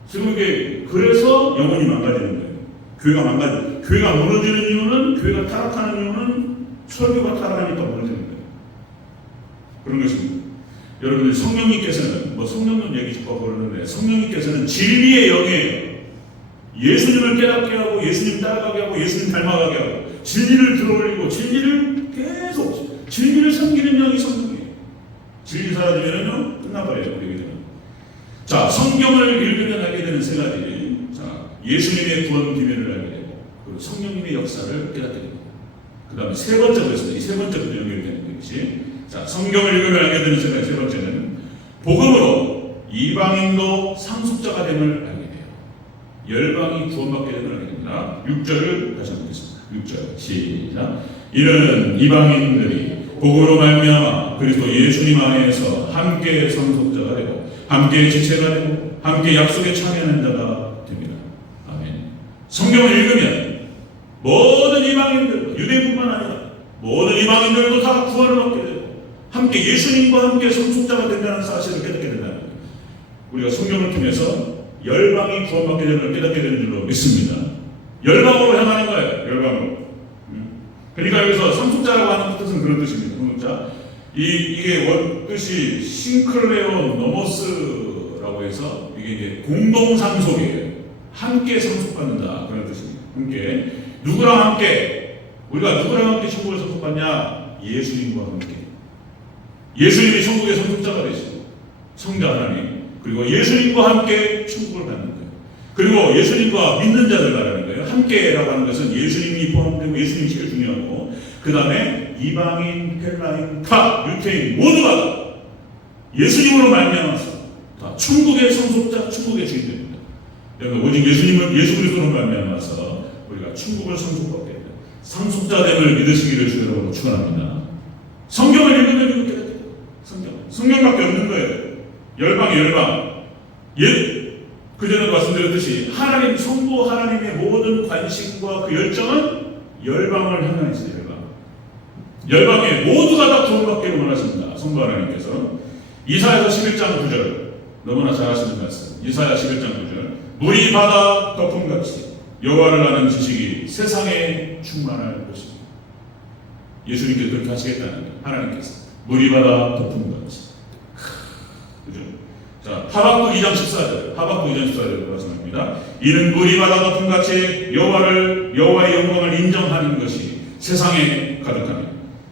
지금 이게 그래서 영혼이 망가지는 거예요. 교회가 무너지는 이유는, 교회가 타락하는 이유는 설교가 타락하니까 무너지는 거예요. 그런 것입니다. 여러분들 성령님께서는 성령님 얘기 자꾸 그러는데 성령님께서는 진리의 영이에요. 예수님을 깨닫게 하고 예수님 따라가게 하고 예수님 닮아가게 하고 진리를 들어올리고 진리를 계속 진리를 섬기는 영이 성령이에요. 진리 사라지면요 끝나버려요. 우리에게는. 자, 성경을 읽으면 알게 되는 세 가지. 자, 예수님의 구원 비밀을 알게 되고 그리고 성령님의 역사를 깨닫게 됩니다. 그 다음에 세 번째로 했습니다. 이 세 번째부터 연결되는 것이 자, 성경을 읽으면 알게 되는 세 번째는 복음으로 이방인도 상속자가 됨을 알게 돼요. 열방이 구원받게 됨을 알게 됩니다. 6절을 다시 한번 보겠습니다. 6절 시작. 이는 이방인들이 복음으로 말미암아 그리스도 예수님 안에서 함께 상속자가 되고 함께 지체가 되고 함께 약속에 참여하는 자가 됩니다. 아멘. 성경을 읽으면 모든 이방인들, 유대인뿐만 아니라 모든 이방인들도 다 구원을 얻게 되고 함께 예수님과 함께 상속자가 된다는 사실을 깨닫게 된다는 거예요. 우리가 성경을 통해서 열방이 구원받게 되는 걸 깨닫게 되는 줄로 믿습니다. 열방으로 향하는 거예요. 열방으로. 그러니까 여기서 상속자라고 하는 뜻은 그런 뜻입니다. 상속자. 이게 뜻이 싱클레오 노모스라고 해서 이게 이제 공동 상속이에요. 함께 상속받는다 그런 뜻입니다. 함께. 누구랑 함께? 우리가 누구랑 함께 천국을 상속받냐? 예수님과 함께. 예수님이 천국의 상속자가 되시고 성자 하나님 그리고 예수님과 함께 천국을 받는 거예요. 그리고 예수님과 믿는 자들 말하는 거예요. 함께라고 하는 것은 예수님이 포함되고 예수님이 제일 중요하고 그 다음에 이방인, 헬라인, 타, 유태인 모두가 예수님으로 말미암아서 다 천국의 상속자, 천국의 주인입니다. 오직 예수 그리스도로 말미암아서 우리가 천국을 상속받게 됩니다. 상속자됨을 믿으시기를 주여러분 축원합니다. 성경을 읽으면 이렇게 됩니다. 성경밖에 없는 거예요. 열방. 그전에도 말씀드렸듯이 하나님 성부 하나님의 모든 관심과 그 열정은 열방을 향한 있어요. 열방에 모두가 다 구원받기를 원하십니다. 성부 하나님께서 이사야서 11장 9절 너무나 잘 아시는 말씀. 이사야 11장 9절 물이 바다 덮음같이 여호와를 아는 지식이 세상에 충만할 것입니다. 예수님께서 그렇게 하시겠다는 거예요. 하나님께서 물이 받아 덮은 것이. 그죠? 자, 하박국 2장 14절. 하박국 2장 14절 말씀합니다. 이는 물이 바다 덮은 같이 여호와의 영광을 인정하는 것이 세상에 가득하며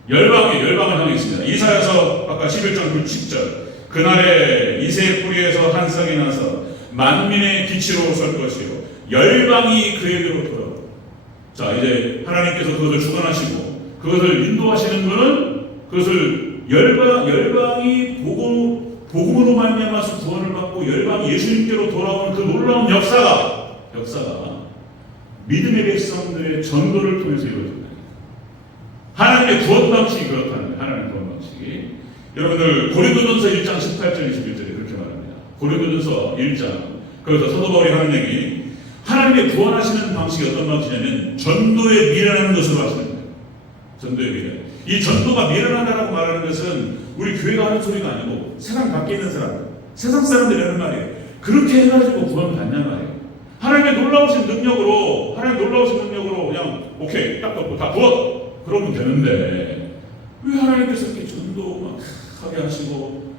열방을 향해 있습니다. 이사야서 아까 11절 10절. 그날에 이새의 뿌리에서 한 쌍이 나서 만민의 빛으로 설 것이요 열방이 그에게로 돌아오고. 자, 이제 하나님께서 그것을 주관하시고 그것을 인도하시는 분은 그것을 열방이 복음으로 말미암아서 구원을 받고 열방이 예수님께로 돌아오는 그 놀라운 역사가 믿음의 백성들의 전도를 통해서 이루어집니다. 하나님의 구원 방식이 그렇다는 거예요. 하나님의 구원 방식이. 여러분들 고린도전서 1장 18절 21절에 그렇게 말합니다. 고린도전서 1장 거기서 사도 바울이 하는 얘기, 하나님의 구원하시는 방식이 어떤 방식이냐면 전도에 미련한 것으로 하시는 거예요. 전도에 미련. 이 전도가 미련하다라고 말하는 것은 우리 교회가 하는 소리가 아니고 세상 밖에 있는 사람들, 세상 사람들이 하는 말이에요. 그렇게 해가지고 구원 받냐 말이에요. 하나님의 놀라우신 능력으로 그냥 오케이 딱 덮고 다 부어 그러면 되는데 왜 하나님께서 이렇게 전도 막 하게 하시고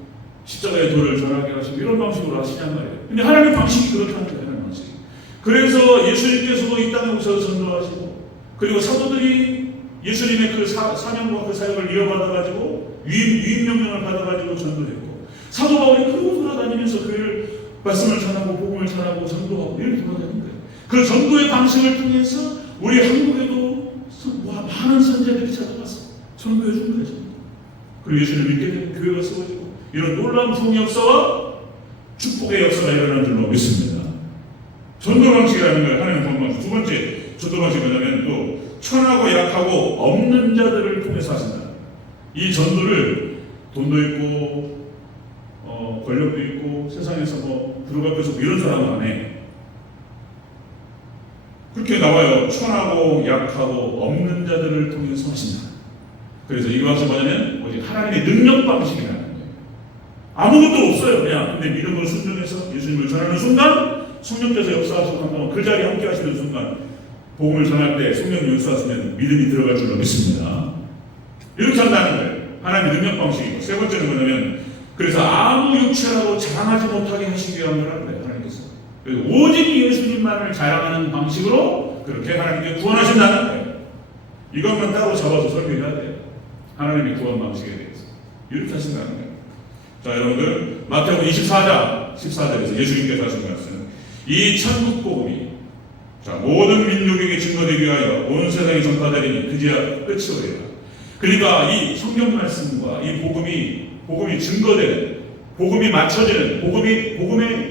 십자가의 도를 전하게 하시고 이런 방식으로 하시냔 말이에요. 근데 하나님의 방식이 그렇다는 거예요. 하나님의 방식이. 그래서 예수님께서도 이 땅에 오셔서 전도하시고 그리고 사도들이 예수님의 그 사명과 그 사역을 이어받아가지고 위임 명령을 받아가지고 전도했고 사도 바울이 그러고 돌아다니면서 그 말씀을 전하고 복음을 전하고 전도하고 이렇게 돌아다닌 거예요. 그 전도의 방식을 통해서 우리 한국에도 많은 선제들이 찾아가서 전도해 준 거죠. 그리고 예수를 믿게 되면 교회가 세워지고 이런 놀라운 부흥 역사와 축복의 역사가 일어나는 줄로 믿습니다. 전도 방식이라는 걸 하나님 구원 방식. 두 번째 전도 방식이 뭐냐면 또 천하고 약하고 없는 자들을 통해서 하신다. 이 전도를 돈도 있고 권력도 있고 세상에서 뭐 들어가면서 이런 사람은 안 해. 그렇게 나와요. 천하고 약하고 없는 자들을 통해서 하신다. 그래서 이 방식 뭐냐면 오직 하나님의 능력 방식이라는 거예요. 아무것도 없어요. 그냥 근데 믿음으로 순종해서 예수님을 전하는 순간 성령께서 역사하시고 한번 그 자리에 함께 하시는 순간 복음을 전할 때 성령 역사하시면 믿음이 들어갈 줄로 믿습니다. 이렇게 한다는 거예요. 하나님의 능력 방식이고 세 번째는 뭐냐면 그래서 아무 육체라고 자랑하지 못하게 하시기 위한 거라는 거예요. 하나님께서. 그래서 오직 예수님만을 자랑하는 방식으로 그렇게 하나님께 구원하신다는 거예요. 이것만 따로 잡아서 설명해야 돼요. 하나님의 구원 방식에 대해서. 이렇게 하신다는 거예요. 자, 여러분들 마태복음 24장 14절에서 예수님께서 하신 말씀, 이 천국 복음이 자 모든 민족에게 증거되기 위하여 온 세상에 전파되리니 그제야 끝이 오리라. 그러니까 이 성경 말씀과 이 복음이 증거되는, 복음이 맞춰지는, 복음의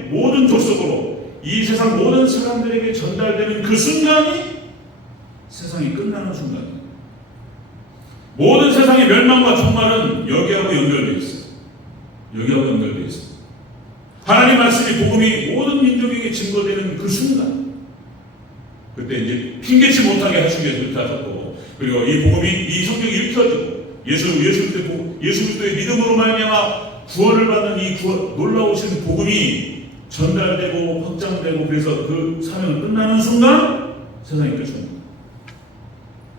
모든 족속으로 이 세상 모든 사람들에게 전달되는 그 순간이 세상이 끝나는 순간이에요. 모든 세상의 멸망과 종말은 여기하고 연결되어 있어요. 여기하고 연결되어 있어요. 하나님 말씀이 복음이 모든 민족에게 증거되는 그 순간, 그때 이제 핑계치 못하게 하시기 위해서 그렇게 하셨고, 그리고 이 복음이 이 성경이 읽혀지고 예수 그리스도의 믿음으로 말미암아 구원을 받는 이 놀라우신 복음이 전달되고 확장되고 그래서 그 사명이 끝나는 순간 세상이 끝입니다.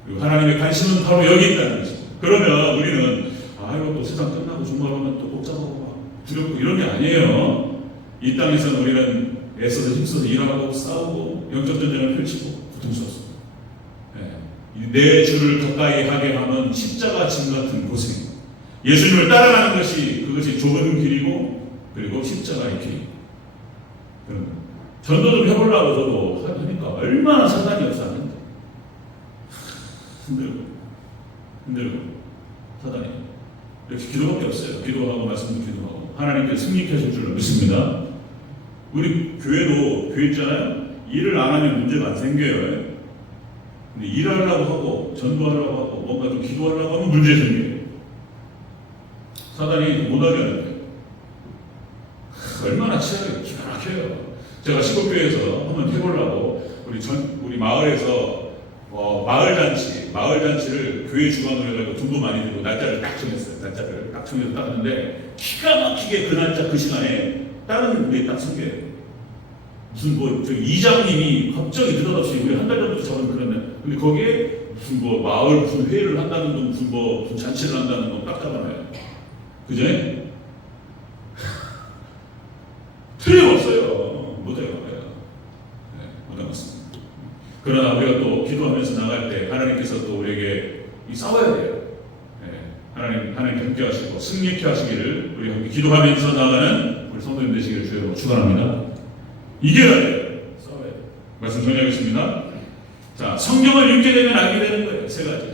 그리고 하나님의 관심은 바로 여기 있다는 것입니다. 그러면 우리는 이거 또 세상 끝나고 종말하면 또 복잡하고 두렵고 이런 게 아니에요. 이 땅에서는 우리는 애써서 힘써서 일하고 싸우고 영적 전쟁을 펼치고 고통스럽습니다. 내 주를 가까이 하게 하면 십자가 짐 같은 고생. 예수님을 따라가는 것이 그것이 좁은 길이고 그리고 십자가의 길. 전도 좀 해보려고 저도 하니까 얼마나 사단이 역사하는데 힘들고 사단이 이렇게 기도밖에 없어요. 기도하고 말씀도 기도하고 하나님께 승리케 하실 줄로 믿습니다. 우리 교회도 교회 있잖아요. 일을 안 하면 문제가 안 생겨요. 근데 일하려고 하고 전도하려고 하고 뭔가 좀 기도하려고 하면 문제 생겨요. 사단이 못하게 하는 거예요. 얼마나 치열하게 기가 막혀요. 제가 시골교회에서 한번 해보려고 우리 마을에서 마을잔치를 교회 주관으로 해가지고 돈도 많이 들고 날짜를 딱 정했어요. 날짜를 딱 정해서 딱 하는데 기가 막히게 그 날짜 그 시간에 다른 분이 딱 생겨요. 무슨 이장님이 갑자기 느닷없이 우리 한 달 전부터 잡은 그런 날. 근데 거기에 무슨 무슨 뭐 마을 무슨 회의를 한다는 건 무슨 잔치를 한다는 건 딱 잡아놔요. 그죠? 틀림없어요. 못해요. 네, 못하겠습니다. 그러나 우리가 또 기도하면서 나갈 때 하나님께서 또 우리에게 싸워야 돼요. 네, 하나님 함께 하시고 승리케 하시기를 우리 함께 기도하면서 나가는 우리 성도님 되시기를 주여로 축원합니다. 이겨야 돼요. 싸워야 돼요. 말씀 정리하겠습니다. 자, 성경을 읽게 되면 알게 되는 거예요. 세 가지.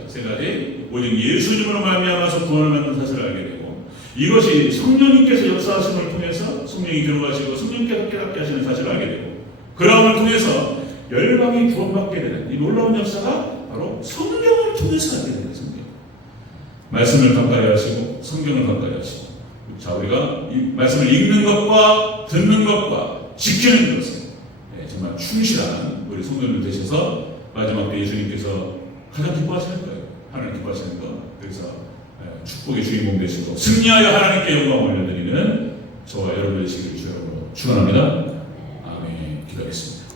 오직 예수님으로 말미암아서 구원을 받는 사실을 알게 되고, 이것이 성령님께서 역사하심을 통해서 성령이 들어가시고 성령께서 깨닫게 하시는 사실을 알게 되고, 그러함을 통해서 열방이 구원받게 되는 이 놀라운 역사가 바로 성경을 통해서 알게 되는 성경. 말씀을 가까이 하시고 성경을 가까이 하시고, 자, 우리가 이 말씀을 읽는 것과 듣는 것과 지키는 것은 정말 충실한 우리 성도님들 되셔서 마지막 때 예수님께서 가장 기뻐하시는 거예요. 하나님 기뻐하시는 것. 그래서 축복의 주인공 되시고 승리하여 하나님께 영광을 올려드리는 저와 여러분 되시기를 주여로 축원합니다. 아멘. 기도하겠습니다.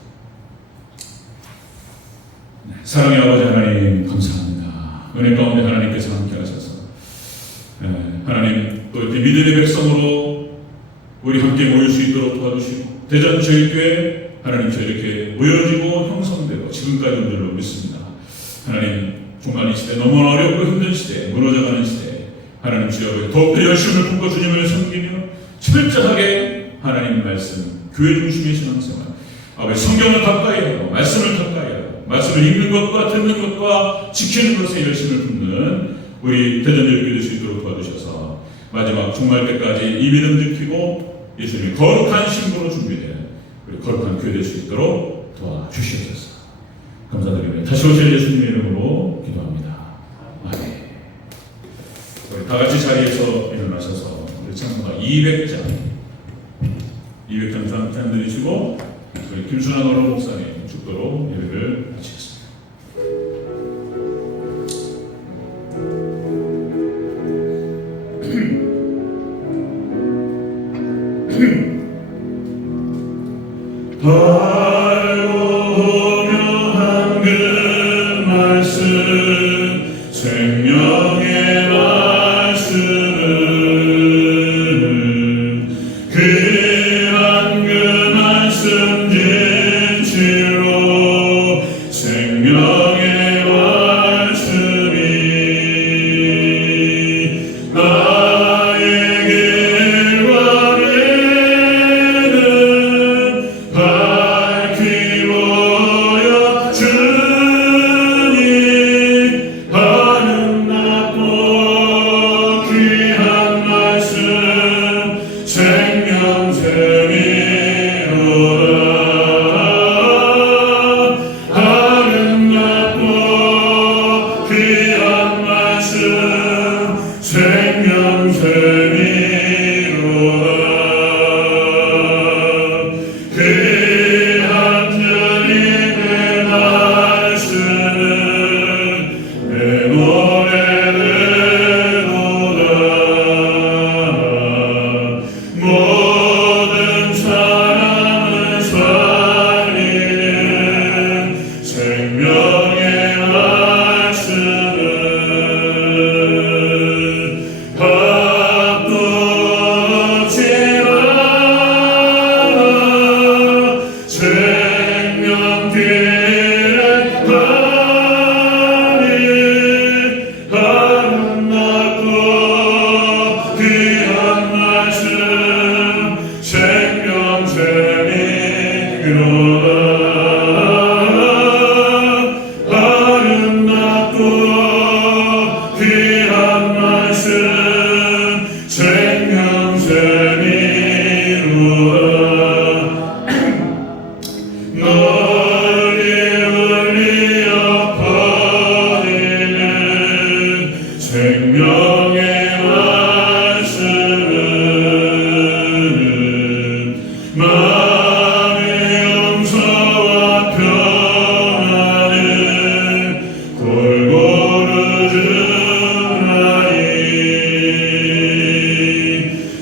네, 사랑의 아버지 하나님 감사합니다. 은혜 가운데 하나님께서 함께 하셔서 하나님 또 이렇게 믿음의 백성으로 우리 함께 모일 수 있도록 도와주시고, 대전제일교회 하나님 저 이렇게 모여지고 형성되고 지금까지 온 줄로 믿습니다. 하나님 정말 이 시대 너무 어렵고 힘든 시대, 무너져가는 시대, 하나님 주여 더욱더 열심을 품고 주님을 섬기며 철저하게 하나님 말씀, 교회 중심의 신앙생활, 아버지 성경을 가까이 하고 말씀을 가까이 하고 말씀을 읽는 것과 듣는 것과 지키는 것에 열심을 품는 우리 대전제일교회 될 수 있도록 도와주셔서 마지막 종말 때까지 이 믿음 지키고 예수님의 거룩한 신부로 준비된 우리 거룩한 교회 될 수 있도록 도와주시옵소서. 감사드리며 다시 오실 예수님의 이름으로 기도합니다. 아멘. 우리 다 같이 자리에서 일어나셔서 우리 창문가 200장 짠 드리시고 우리 김순환 어른 목사님 축도로 예배를 마치겠습니다. 발오묘한 그 말씀, 생명의 말씀은 귀한 그 말씀 진실로 생명의 말씀이 나의 길과 밝히 보여주니 아름답고 귀한 말씀 생명샘이로다. 아름답고 귀한 말씀 생명샘이로다. 귀한 주님의 말씀은 내 노래되도다. 모든 사람을 살리는 생명의 말씀은 밥도 없지만 생명길을 가니 아름답고 귀한 말씀 생명샘이로다. 아름답고 귀한 말씀 생명샘이로다. 널리 울리어 퍼지는 생명의 말씀은 마음의 용서와 평안을 골고루 주나니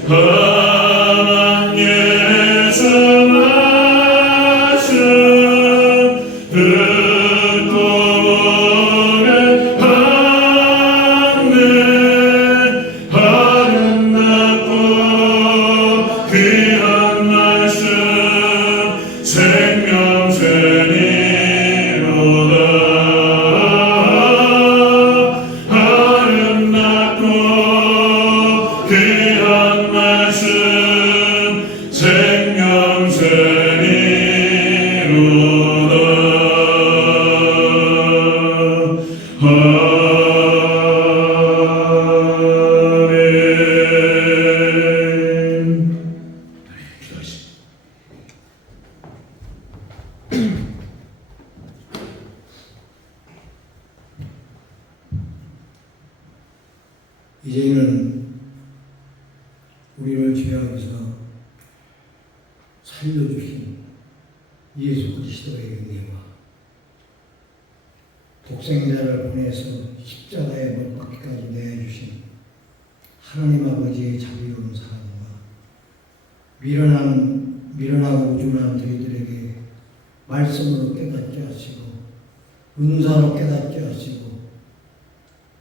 험한 예수 말씀 듣고 보면 이제는 우리를 죄악에서 살려주신 예수 그리스도의 은혜와 독생자를 보내서 십자가에 못 박기까지 내주신 하나님 아버지의 자비로운 사랑과 미련하고 우둔한 저희들에게 말씀으로 깨닫게 하시고 은사로 깨닫게 하시고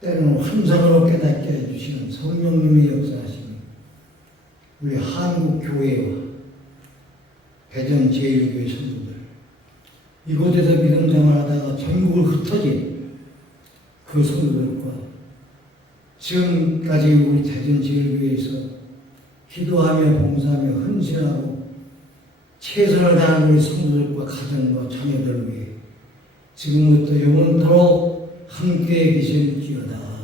때로는 환상으로 깨닫게 해주시는 성령님의 역사하심이 우리 한국교회와 대전 제1교회 성도들 이곳에서 믿음 생활하다가 전국을 흩어진 그 성도들과 지금까지 우리 대전 제1교회에서 기도하며 봉사하며 헌신하고 최선을 다하는 우리 성도들과 가정과 자녀들을 위해 지금부터 영원토록 함께 계실지어다.